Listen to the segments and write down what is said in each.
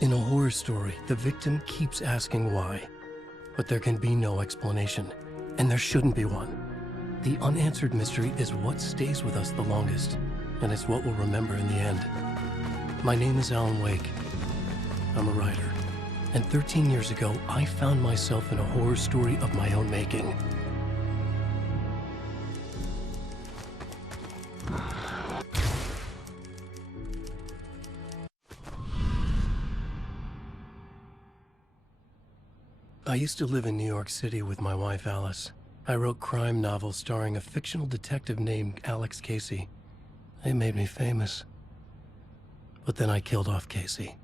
In a horror story, the victim keeps asking why, but there can be no explanation, and there shouldn't be one. The unanswered mystery is what stays with us the longest, and it's what we'll remember in the end. My name is Alan Wake. I'm a writer, and 13 years ago, I found myself in a horror story of my own making. I used to live in New York City with my wife, Alice. I wrote crime novels starring a fictional detective named Alex Casey. They made me famous. But then I killed off Casey.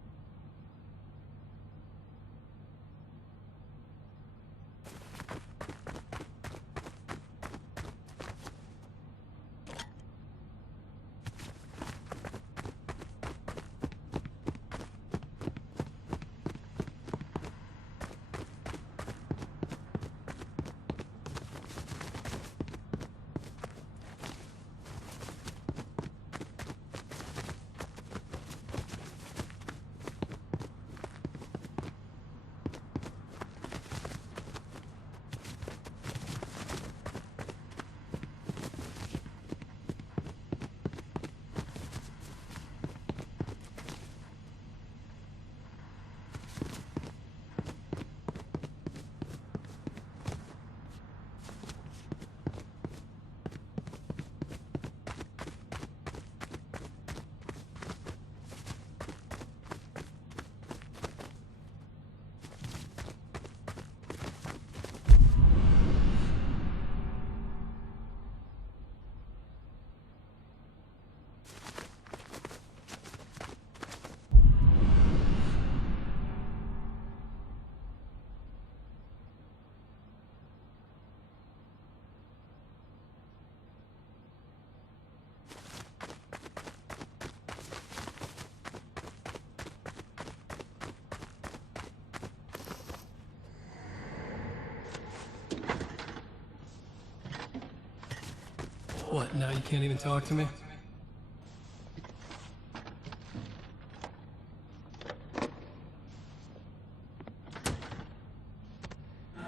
What, now you can't even talk to me?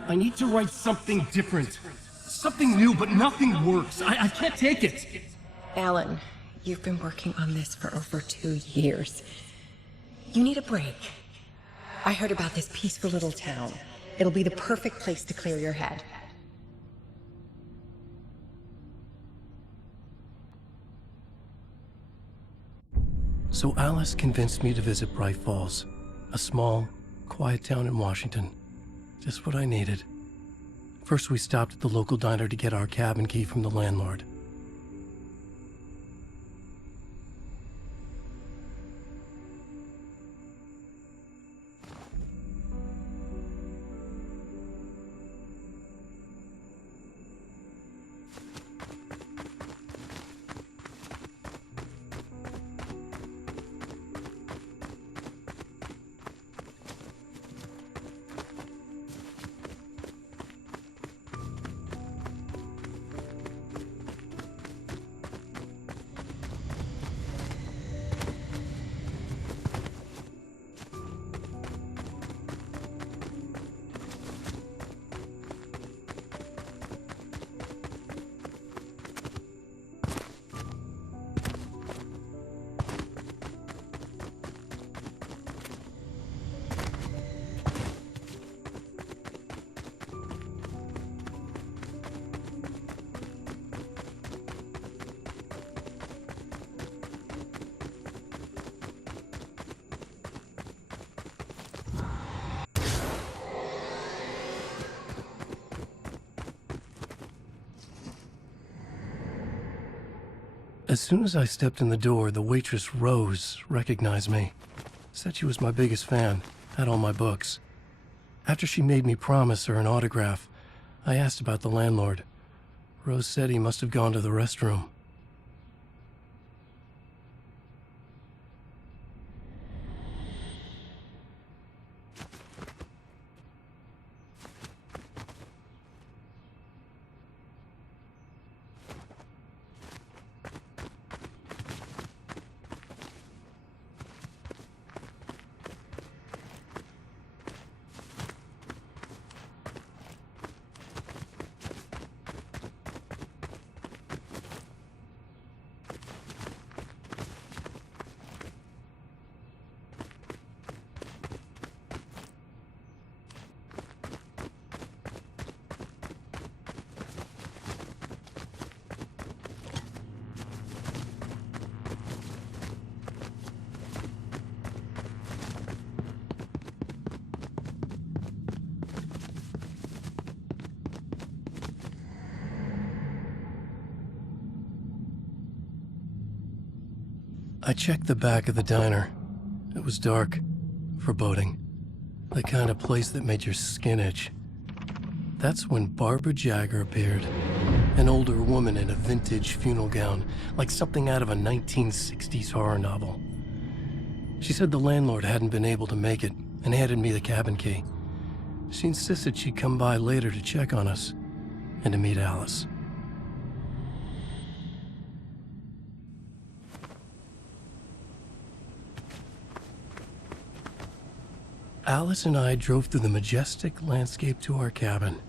I need to write something different. Something new, but nothing works. I can't take it. Alan, you've been working on this for over 2 years. You need a break. I heard about this peaceful little town. It'll be the perfect place to clear your head. So Alice convinced me to visit Bright Falls, a small, quiet town in Washington. Just what I needed. First, we stopped at the local diner to get our cabin key from the landlord. As soon as I stepped in the door, the waitress, Rose, recognized me. Said she was my biggest fan, had all my books. After she made me promise her an autograph, I asked about the landlord. Rose said he must have gone to the restroom. I checked the back of the diner. It was dark, foreboding. The kind of place that made your skin itch. That's when Barbara Jagger appeared. An older woman in a vintage funeral gown, like something out of a 1960s horror novel. She said the landlord hadn't been able to make it and handed me the cabin key. She insisted she'd come by later to check on us and to meet Alice. Alice and I drove through the majestic landscape to our cabin.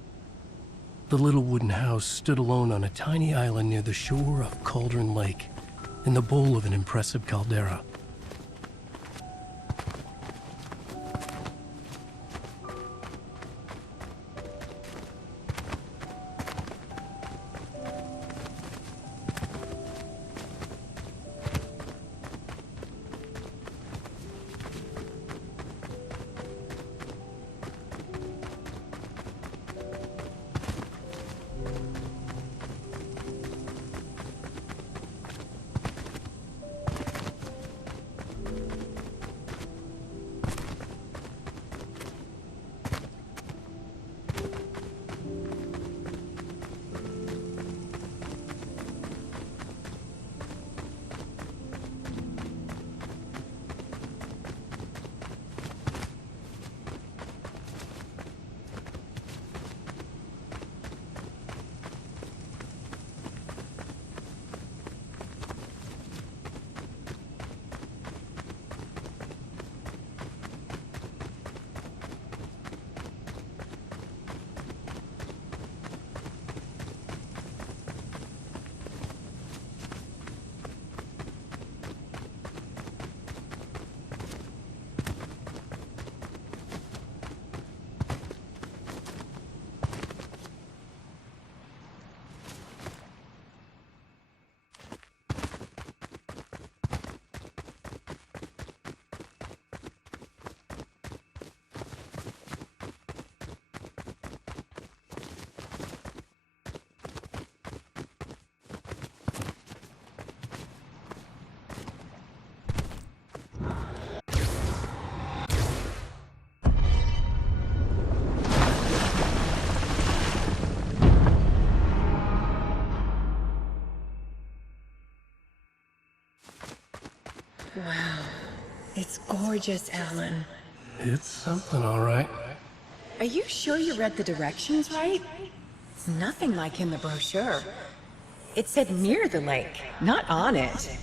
The little wooden house stood alone on a tiny island near the shore of Cauldron Lake, in the bowl of an impressive caldera. Wow. It's gorgeous, Alan. It's something, all right. Are you sure you read the directions right? It's nothing like in the brochure. It said near the lake, not on it.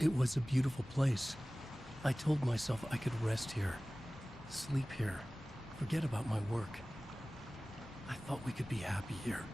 It was a beautiful place. I told myself I could rest here, sleep here, forget about my work. I thought we could be happy here.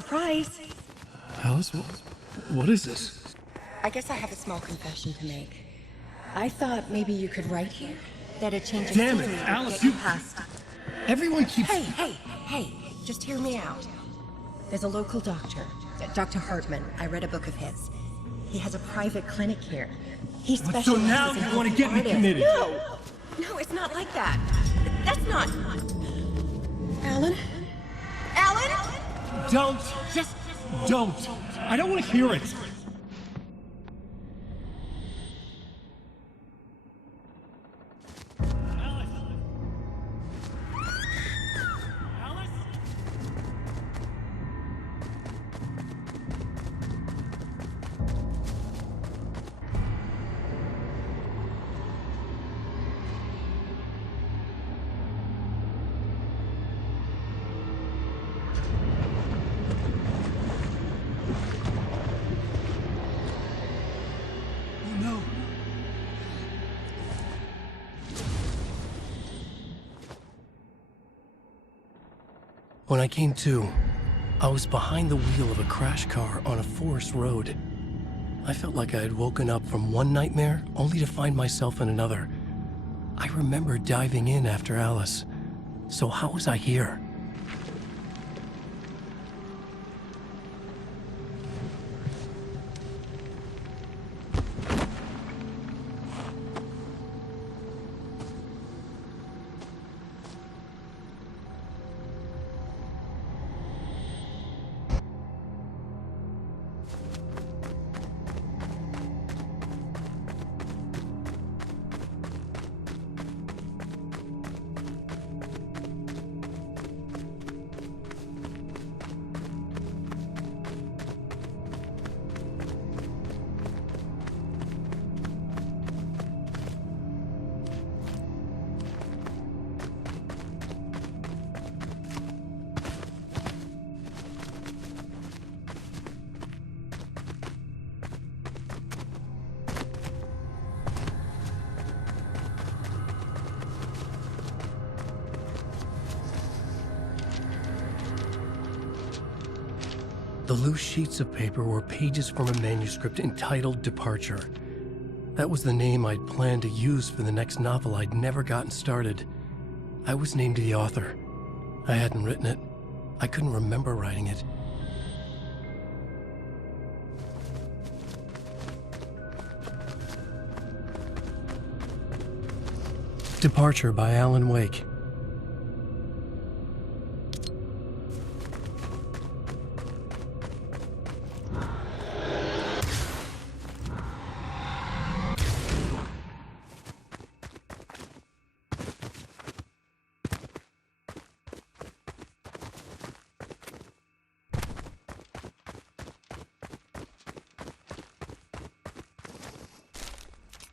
Surprise! Alice, what is this? I guess I have a small confession to make. I thought maybe you could write here. That a change of Damn it, scenery would Alice, get you past. Everyone keeps... Hey, just hear me out. There's a local doctor, Dr. Hartman. I read a book of his. He has a private clinic here. He specializes So now you want to get me artists. committed? No, it's not like that. That's not... Alan? Alan? Don't! Just don't! I don't want to hear it! When I came to, I was behind the wheel of a crash car on a forest road. I felt like I had woken up from one nightmare only to find myself in another. I remember diving in after Alice. So how was I here? The loose sheets of paper were pages from a manuscript entitled Departure. That was the name I'd planned to use for the next novel I'd never gotten started. I was named the author. I hadn't written it. I couldn't remember writing it. Departure by Alan Wake.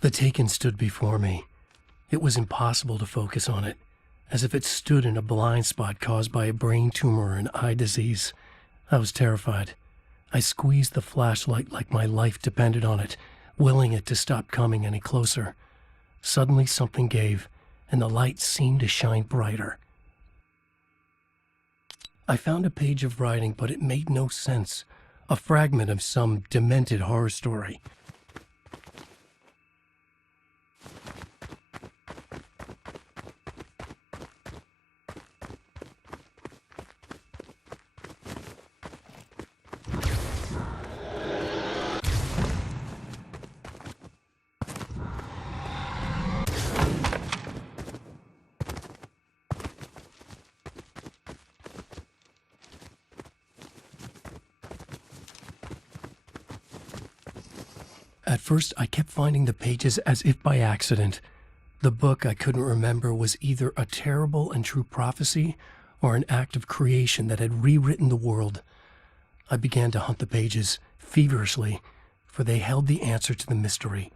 The Taken stood before me. It was impossible to focus on it, as if it stood in a blind spot caused by a brain tumor and eye disease. I was terrified. I squeezed the flashlight like my life depended on it, willing it to stop coming any closer. Suddenly something gave, and the light seemed to shine brighter. I found a page of writing, but it made no sense. A fragment of some demented horror story. At first, I kept finding the pages as if by accident. The book I couldn't remember was either a terrible and true prophecy or an act of creation that had rewritten the world. I began to hunt the pages feverishly, for they held the answer to the mystery.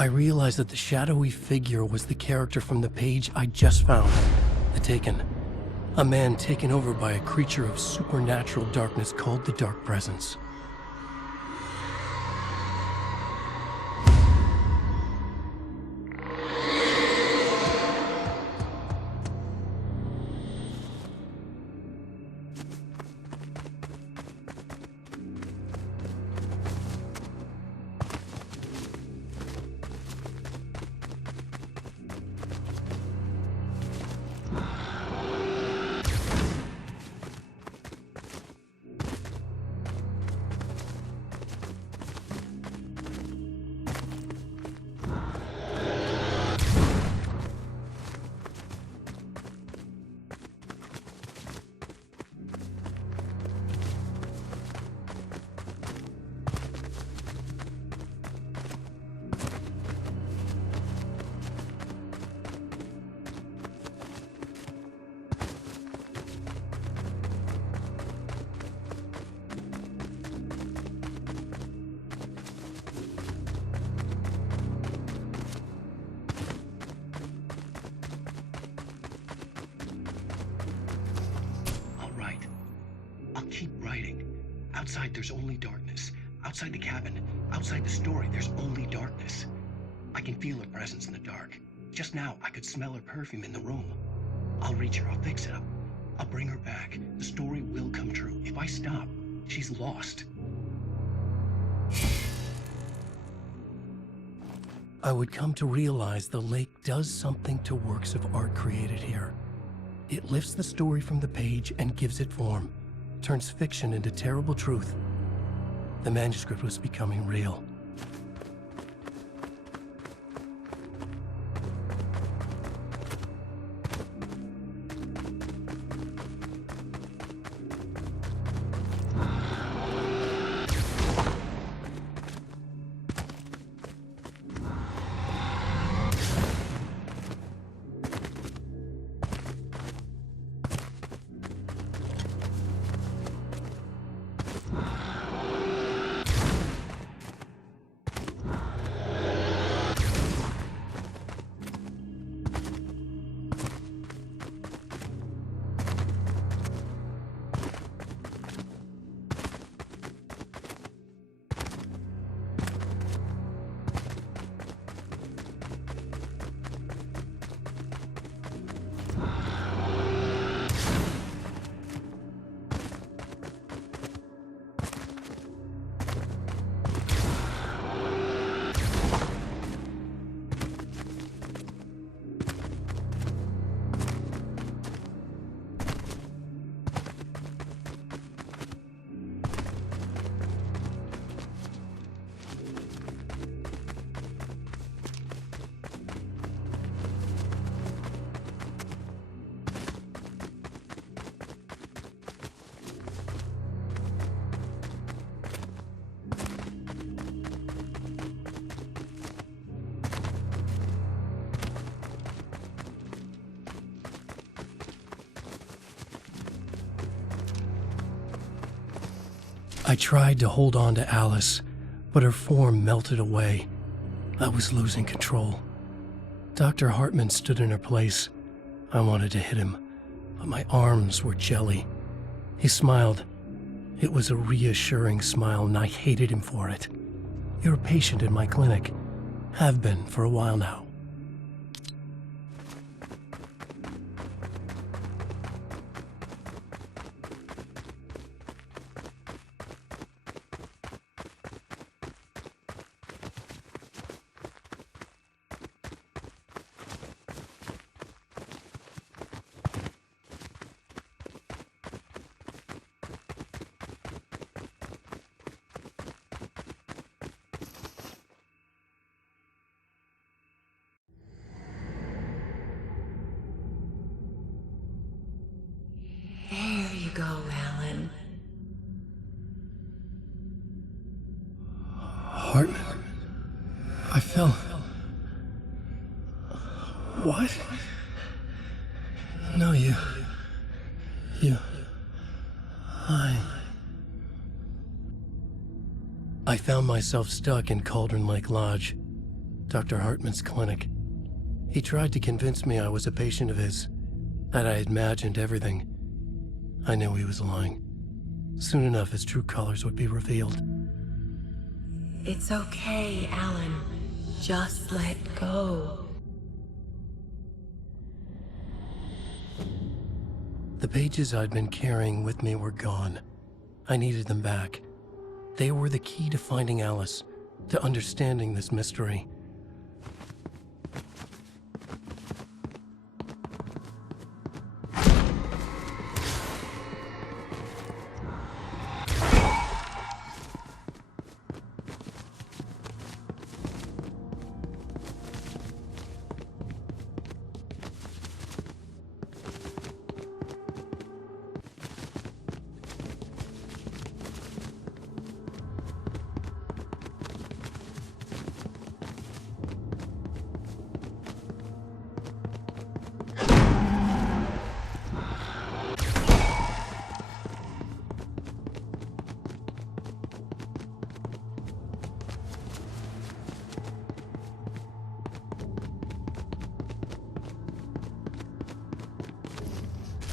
I realized that the shadowy figure was the character from the page I just found, The Taken. A man taken over by a creature of supernatural darkness called the Dark Presence. Keep writing. Outside, there's only darkness. Outside the cabin, outside the story, there's only darkness. I can feel her presence in the dark. Just now, I could smell her perfume in the room. I'll reach her, I'll fix it up. I'll bring her back. The story will come true. If I stop, she's lost. I would come to realize the lake does something to works of art created here. It lifts the story from the page and gives it form. Turns fiction into terrible truth. The manuscript was becoming real. I tried to hold on to Alice, but her form melted away. I was losing control. Dr. Hartman stood in her place. I wanted to hit him, but my arms were jelly. He smiled. It was a reassuring smile, and I hated him for it. You're a patient in my clinic. Have been for a while now. There you go, Alan. Hartman? I fell. What? No, you. I found myself stuck in Cauldron Lake Lodge. Dr. Hartman's clinic. He tried to convince me I was a patient of his, that I had imagined everything. I knew he was lying. Soon enough, his true colors would be revealed. It's okay, Alan. Just let go. The pages I'd been carrying with me were gone. I needed them back. They were the key to finding Alice, to understanding this mystery.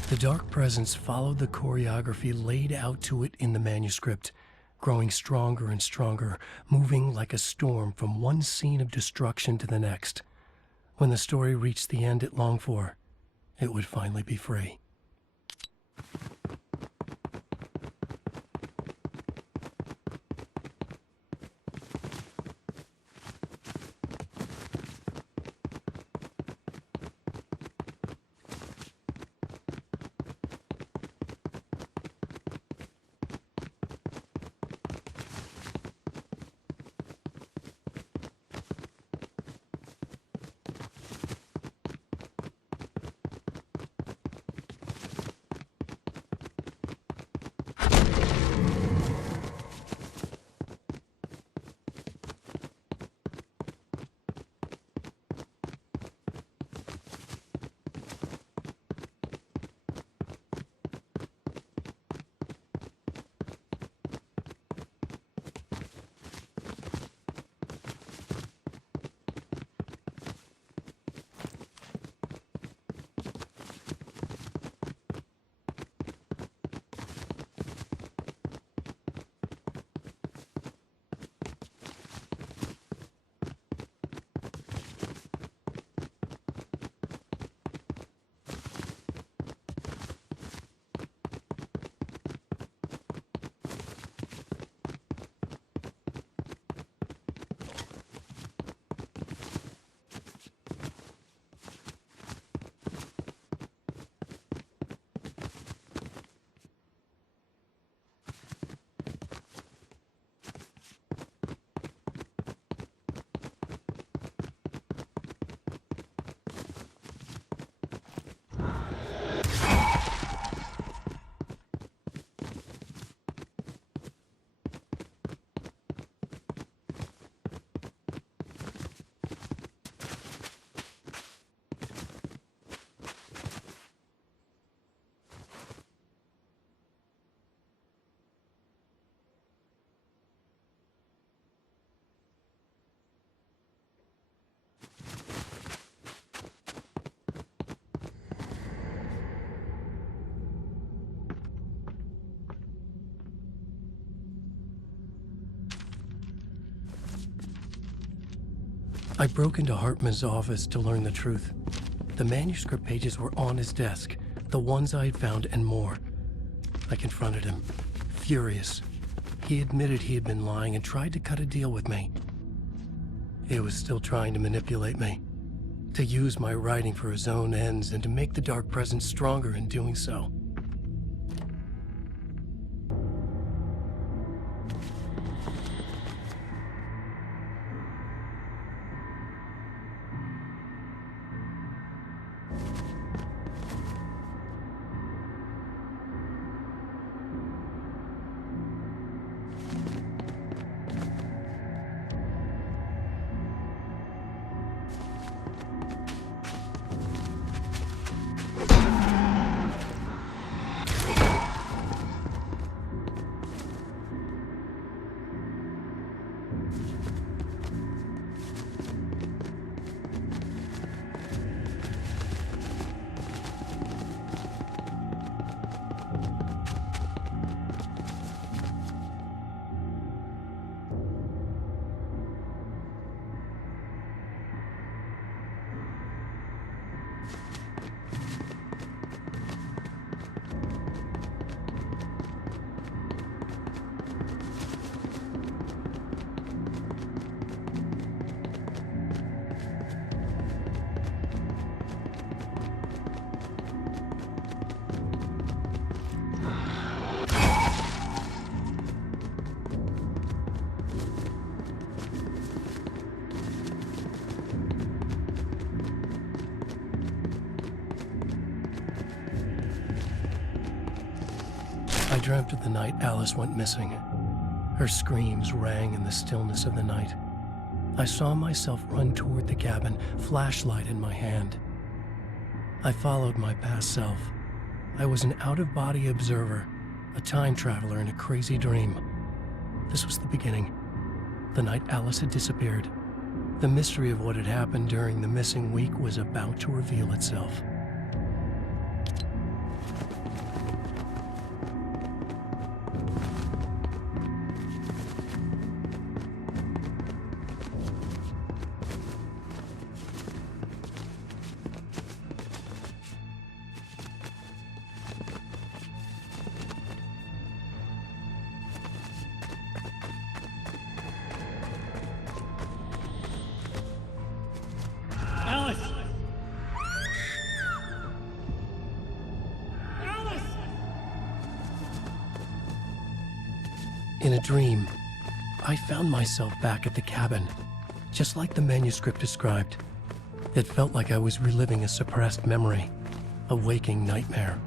The dark presence followed the choreography laid out to it in the manuscript, growing stronger and stronger, moving like a storm from one scene of destruction to the next. When the story reached the end it longed for, it would finally be free. I broke into Hartman's office to learn the truth. The manuscript pages were on his desk, the ones I had found and more. I confronted him, furious. He admitted he had been lying and tried to cut a deal with me. He was still trying to manipulate me, to use my writing for his own ends and to make the dark presence stronger in doing so. I dreamt of the night Alice went missing. Her screams rang in the stillness of the night. I saw myself run toward the cabin, flashlight in my hand. I followed my past self. I was an out-of-body observer, a time traveler in a crazy dream. This was the beginning. The night Alice had disappeared. The mystery of what had happened during the missing week was about to reveal itself. Alice! Alice! In a dream, I found myself back at the cabin, just like the manuscript described. It felt like I was reliving a suppressed memory, a waking nightmare.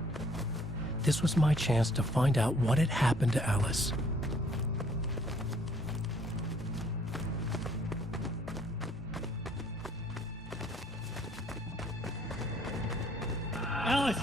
This was my chance to find out what had happened to Alice. Alice!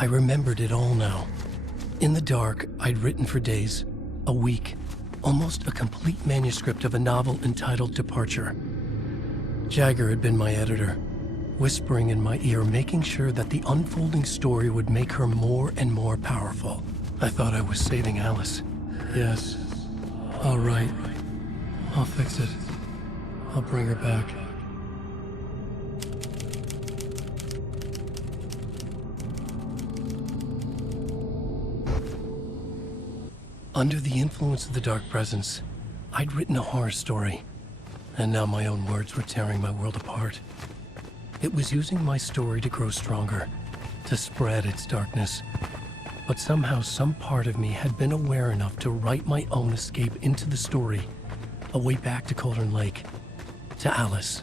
I remembered it all now. In the dark, I'd written for days, a week, almost a complete manuscript of a novel entitled Departure. Jagger had been my editor, whispering in my ear, making sure that the unfolding story would make her more and more powerful. I thought I was saving Alice. Yes. All right. I'll fix it. I'll bring her back. Under the influence of the dark presence, I'd written a horror story, and now my own words were tearing my world apart. It was using my story to grow stronger, to spread its darkness. But somehow some part of me had been aware enough to write my own escape into the story, a way back to Cauldron Lake, to Alice.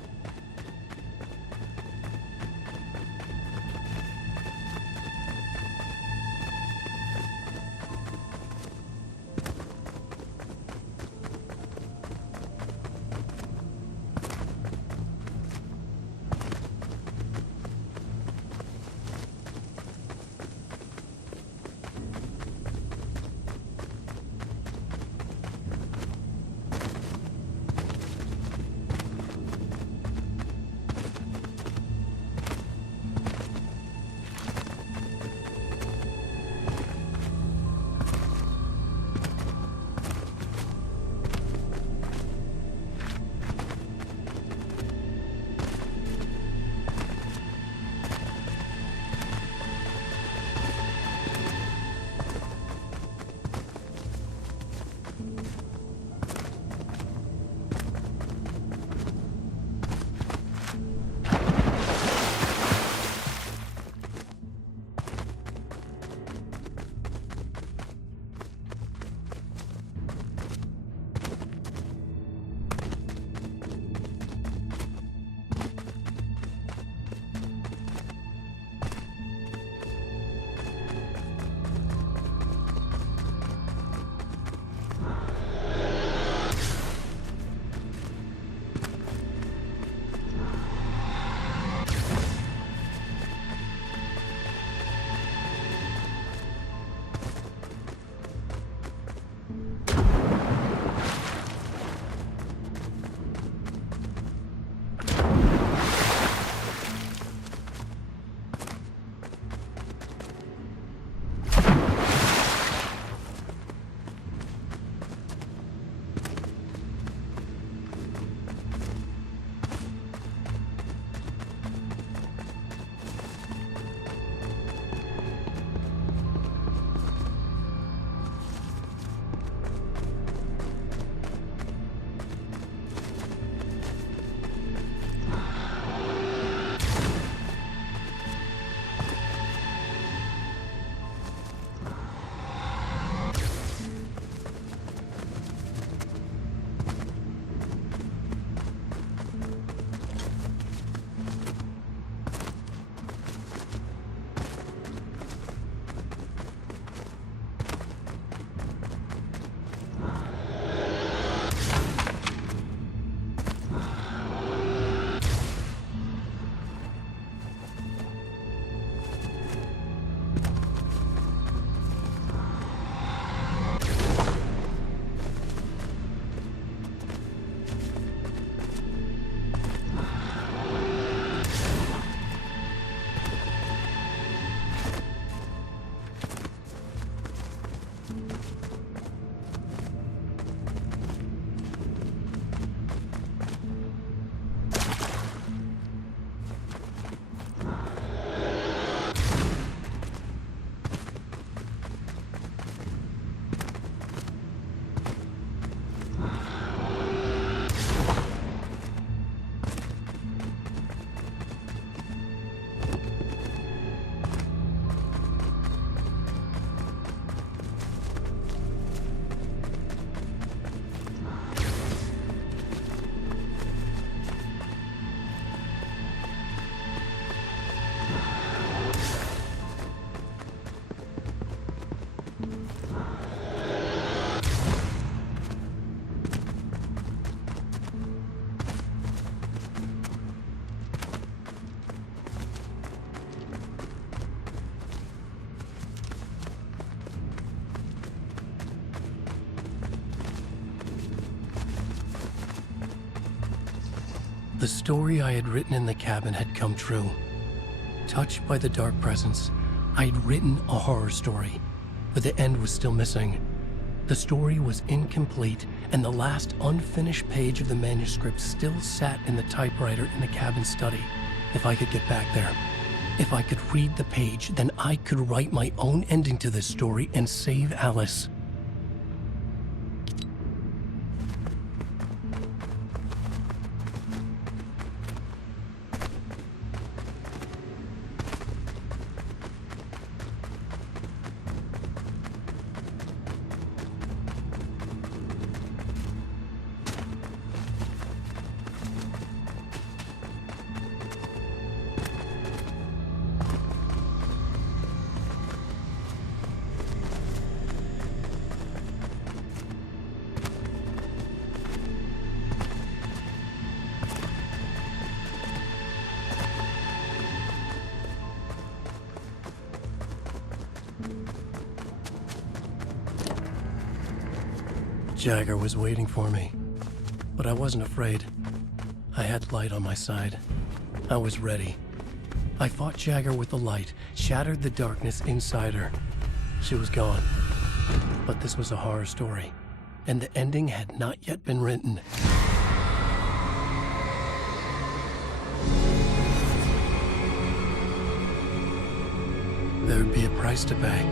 The story I had written in the cabin had come true. Touched by the dark presence, I had written a horror story, but the end was still missing. The story was incomplete, and the last unfinished page of the manuscript still sat in the typewriter in the cabin study. If I could get back there, if I could read the page, then I could write my own ending to this story and save Alice. Jagger was waiting for me, but I wasn't afraid. I had light on my side. I was ready. I fought Jagger with the light, shattered the darkness inside her. She was gone. But this was a horror story, and the ending had not yet been written. There would be a price to pay.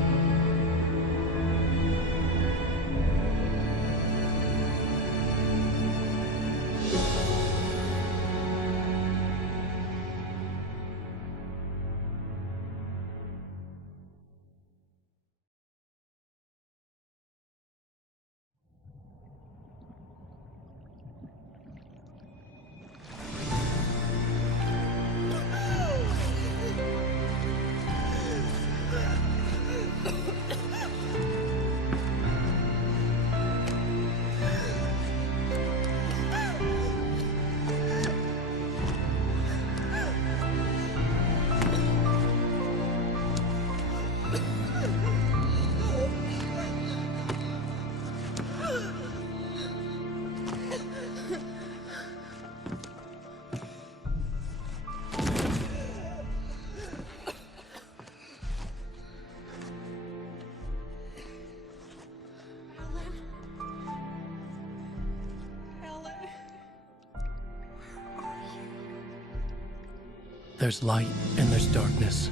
There's light and there's darkness,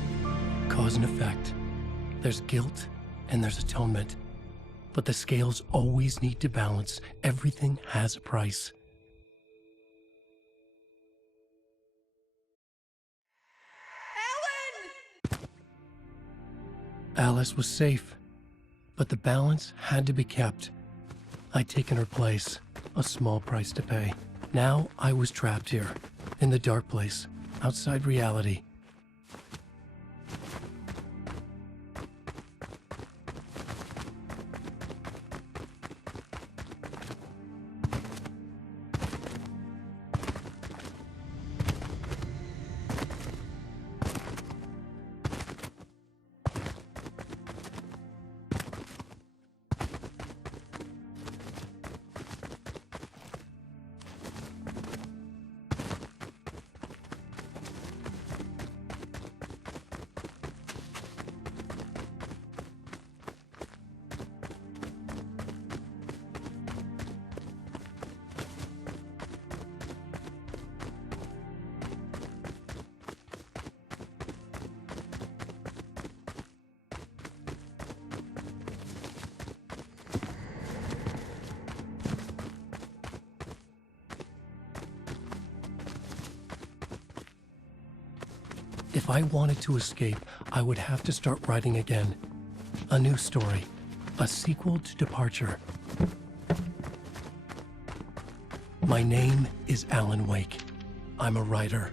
cause and effect. There's guilt and there's atonement. But the scales always need to balance. Everything has a price. Alice was safe, but the balance had to be kept. I'd taken her place, a small price to pay. Now I was trapped here, in the dark place, outside reality. If I wanted to escape, I would have to start writing again. A new story. A sequel to Departure. My name is Alan Wake. I'm a writer.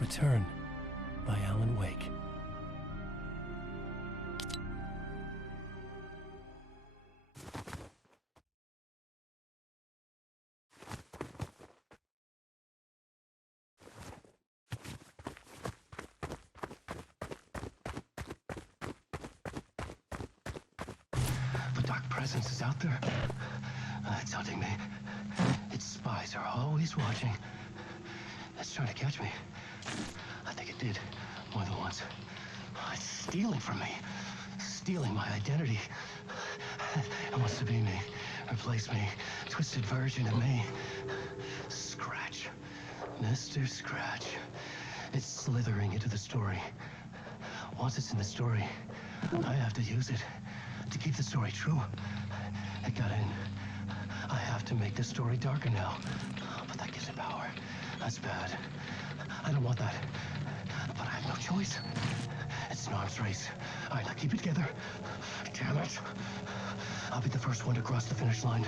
Return by Alan Wake. presence is out there. It's hunting me. Its spies are always watching. It's trying to catch me. I think it did more than once. It's stealing from me. Stealing my identity. It wants to be me. Replace me. Twisted version of me. Scratch. Mr. Scratch. It's slithering into the story. Once it's in the story, I have to use it to keep the story true. It got in. I have to make the story darker now. But that gives it power. That's bad. I don't want that. But I have no choice. It's an arms race. All right, now keep it together. Damn it. I'll be the first one to cross the finish line.